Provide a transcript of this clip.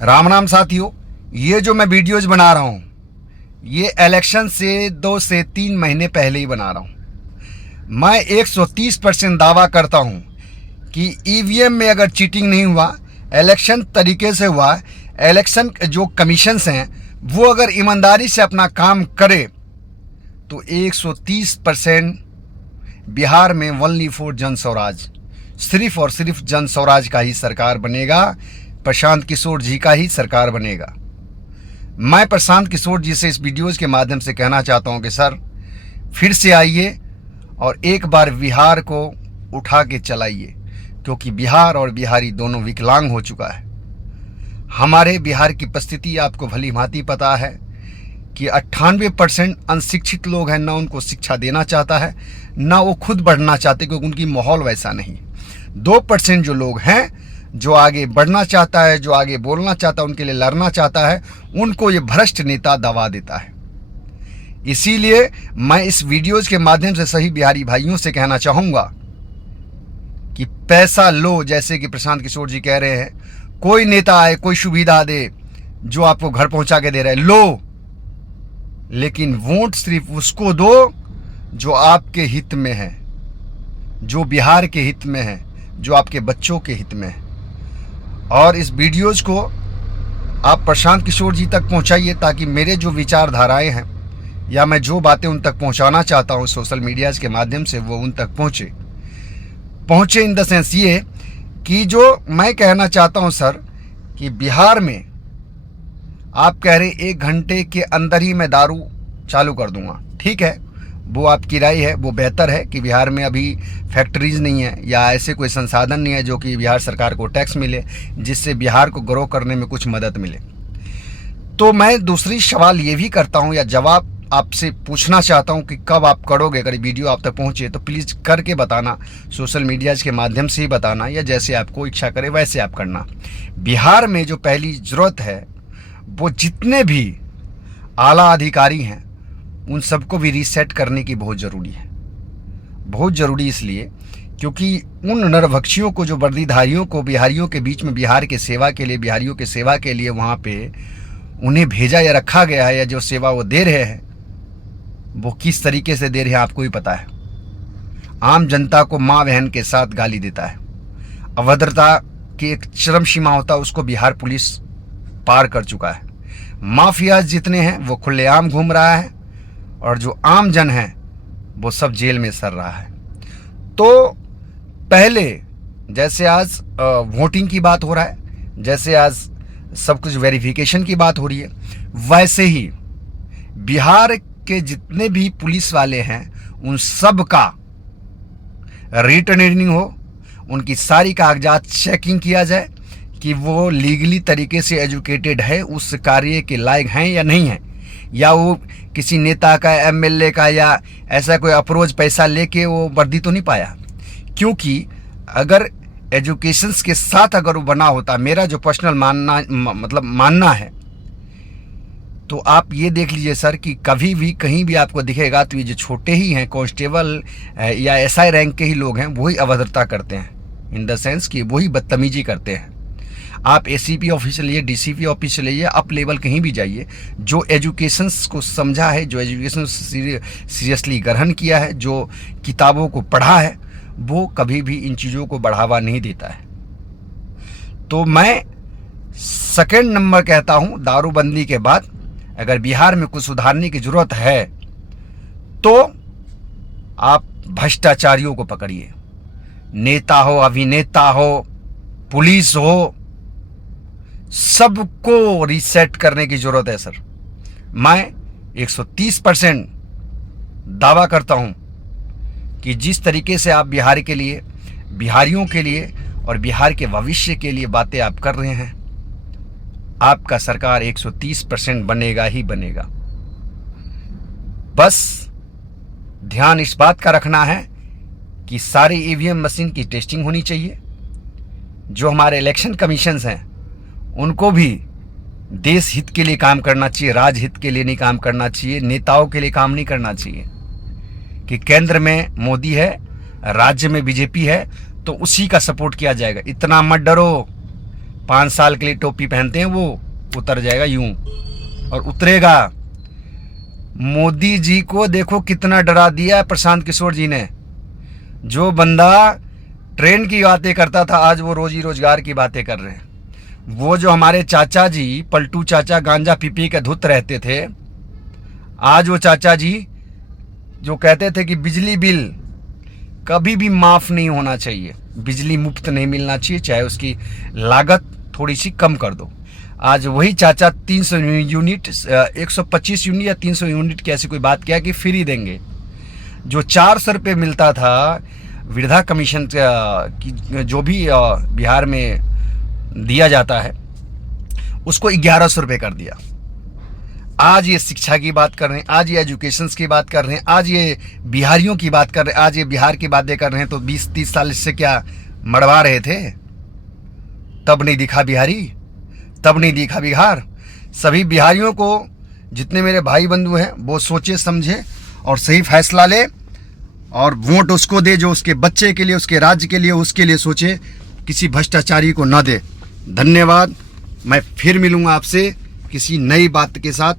राम राम साथियों, ये जो मैं वीडियोज बना रहा हूँ ये इलेक्शन से 2 से 3 महीने पहले ही बना रहा हूँ। मैं 130% दावा करता हूँ कि ईवीएम में अगर चीटिंग नहीं हुआ, इलेक्शन तरीके से हुआ, इलेक्शन जो कमीशंस हैं वो अगर ईमानदारी से अपना काम करे तो 130% बिहार में ओनली फॉर जन स्वराज, सिर्फ और सिर्फ जन स्वराज का ही सरकार बनेगा, प्रशांत किशोर जी का ही सरकार बनेगा। मैं प्रशांत किशोर जी से इस वीडियोज़ के माध्यम से कहना चाहता हूं कि सर फिर से आइए और एक बार बिहार को उठा के चलाइए, क्योंकि बिहार और बिहारी दोनों विकलांग हो चुका है। हमारे बिहार की परिस्थिति आपको भली भांति पता है कि 98% अनशिक्षित लोग हैं, ना उनको शिक्षा देना चाहता है, ना वो खुद बढ़ना चाहते, क्योंकि उनकी माहौल वैसा नहीं। 2% जो लोग हैं जो आगे बढ़ना चाहता है, जो आगे बोलना चाहता है, उनके लिए लड़ना चाहता है, उनको ये भ्रष्ट नेता दबा देता है। इसीलिए मैं इस वीडियोज के माध्यम से सही बिहारी भाइयों से कहना चाहूँगा कि पैसा लो, जैसे कि प्रशांत किशोर जी कह रहे हैं, कोई नेता आए, कोई सुविधा दे जो आपको घर पहुंचा के दे रहा है, लो, लेकिन वोट सिर्फ उसको दो जो आपके हित में है, जो बिहार के हित में है, जो आपके बच्चों के हित में है। और इस वीडियोज़ को आप प्रशांत किशोर जी तक पहुंचाइए, ताकि मेरे जो विचारधाराएं हैं या मैं जो बातें उन तक पहुंचाना चाहता हूं सोशल मीडियाज़ के माध्यम से, वो उन तक पहुंचे इन द सेंस ये कि जो मैं कहना चाहता हूं सर कि बिहार में आप कह रहे 1 घंटे के अंदर ही मैं दारू चालू कर दूंगा। ठीक है, वो आपकी राय है, वो बेहतर है कि बिहार में अभी फैक्ट्रीज़ नहीं है या ऐसे कोई संसाधन नहीं है जो कि बिहार सरकार को टैक्स मिले, जिससे बिहार को ग्रो करने में कुछ मदद मिले। तो मैं दूसरी सवाल ये भी करता हूँ या जवाब आपसे पूछना चाहता हूँ कि कब आप करोगे। अगर वीडियो आप तक पहुँचे तो प्लीज़ करके बताना, सोशल मीडियाज़ के माध्यम से ही बताना, या जैसे आपको इच्छा करे वैसे आप करना। बिहार में जो पहली ज़रूरत है वो जितने भी आला अधिकारी हैं उन सबको भी रीसेट करने की बहुत ज़रूरी है। बहुत ज़रूरी इसलिए क्योंकि उन नरभक्षियों को, जो वर्दीधारियों को बिहारियों के बीच में बिहार के सेवा के लिए, बिहारियों के सेवा के लिए वहाँ पे उन्हें भेजा या रखा गया है, या जो सेवा वो दे रहे हैं वो किस तरीके से दे रहे हैं आपको ही पता है। आम जनता को माँ बहन के साथ गाली देता है। अभद्रता की एक चरम सीमा होता है, उसको बिहार पुलिस पार कर चुका है। माफिया जितने हैं वो खुलेआम घूम रहा है और जो आम जन है वो सब जेल में सड़ रहा है। तो पहले जैसे आज वोटिंग की बात हो रहा है, जैसे आज सब कुछ वेरिफिकेशन की बात हो रही है, वैसे ही बिहार के जितने भी पुलिस वाले हैं उन सब का रिट्रेनिंग हो, उनकी सारी कागजात चेकिंग किया जाए कि वो लीगली तरीके से एजुकेटेड है, उस कार्य के लायक हैं या नहीं है, या वो किसी नेता का, एमएलए का या ऐसा कोई अप्रोच पैसा लेके वो वर्दी तो नहीं पाया। क्योंकि अगर एजुकेशंस के साथ अगर वो बना होता, मेरा जो पर्सनल मानना है, तो आप ये देख लीजिए सर कि कभी भी कहीं भी आपको दिखेगा तो ये जो छोटे ही हैं, कांस्टेबल या एसआई रैंक के ही लोग हैं, वही अभद्रता करते हैं, इन द सेंस कि वही बदतमीजी करते हैं। आप एसीपी ऑफिस चलिए, डीसीपी ऑफिस चलिए, अप लेवल कहीं भी जाइए, जो एजुकेशंस को समझा है, जो एजुकेशन सीरियसली ग्रहण किया है, जो किताबों को पढ़ा है, वो कभी भी इन चीज़ों को बढ़ावा नहीं देता है। तो मैं सेकंड नंबर कहता हूँ, दारूबंदी के बाद अगर बिहार में कुछ सुधारने की ज़रूरत है तो आप भ्रष्टाचारियों को पकड़िए। नेता हो, अभिनेता हो, पुलिस हो, सबको रीसेट करने की जरूरत है सर। मैं 130% दावा करता हूं कि जिस तरीके से आप बिहार के लिए, बिहारियों के लिए और बिहार के भविष्य के लिए बातें आप कर रहे हैं, आपका सरकार 130% बनेगा ही बनेगा। बस ध्यान इस बात का रखना है कि सारी ईवीएम मशीन की टेस्टिंग होनी चाहिए। जो हमारे इलेक्शन कमीशंस हैं उनको भी देश हित के लिए काम करना चाहिए, राजहित के लिए नहीं काम करना चाहिए, नेताओं के लिए काम नहीं करना चाहिए कि केंद्र में मोदी है, राज्य में बीजेपी है तो उसी का सपोर्ट किया जाएगा। इतना मत डरो, 5 साल के लिए टोपी पहनते हैं वो उतर जाएगा यूं, और उतरेगा। मोदी जी को देखो कितना डरा दिया है प्रशांत किशोर जी ने। जो बंदा ट्रेन की बातें करता था आज वो रोजी रोजगार की बातें कर रहे हैं। वो जो हमारे चाचा जी पलटू चाचा गांजा पी के धुत रहते थे, आज वो चाचा जी जो कहते थे कि बिजली बिल कभी भी माफ़ नहीं होना चाहिए, बिजली मुफ्त नहीं मिलना चाहिए, चाहे उसकी लागत थोड़ी सी कम कर दो, आज वही चाचा 300 यूनिट 125 यूनिट या 300 यूनिट की ऐसी कोई बात किया कि फ्री देंगे। जो 400 रुपये मिलता था वृद्धा कमीशन की जो भी बिहार में दिया जाता है उसको 1100 रुपये कर दिया। आज ये शिक्षा की बात कर रहे हैं, आज ये एजुकेशन की बात कर रहे हैं, आज ये बिहारियों की बात कर रहे हैं, आज ये बिहार की बातें कर रहे हैं। तो 20-30 साल इससे क्या मड़वा रहे थे? तब नहीं दिखा बिहारी, तब नहीं दिखा बिहार। सभी बिहारियों को, जितने मेरे भाई बंधु हैं, वो सोचे समझे और सही फैसला ले और वोट उसको दे जो उसके बच्चे के लिए, उसके राज्य के लिए, उसके लिए सोचे, किसी भ्रष्टाचारी को न दे। धन्यवाद। मैं फिर मिलूंगा आपसे किसी नई बात के साथ।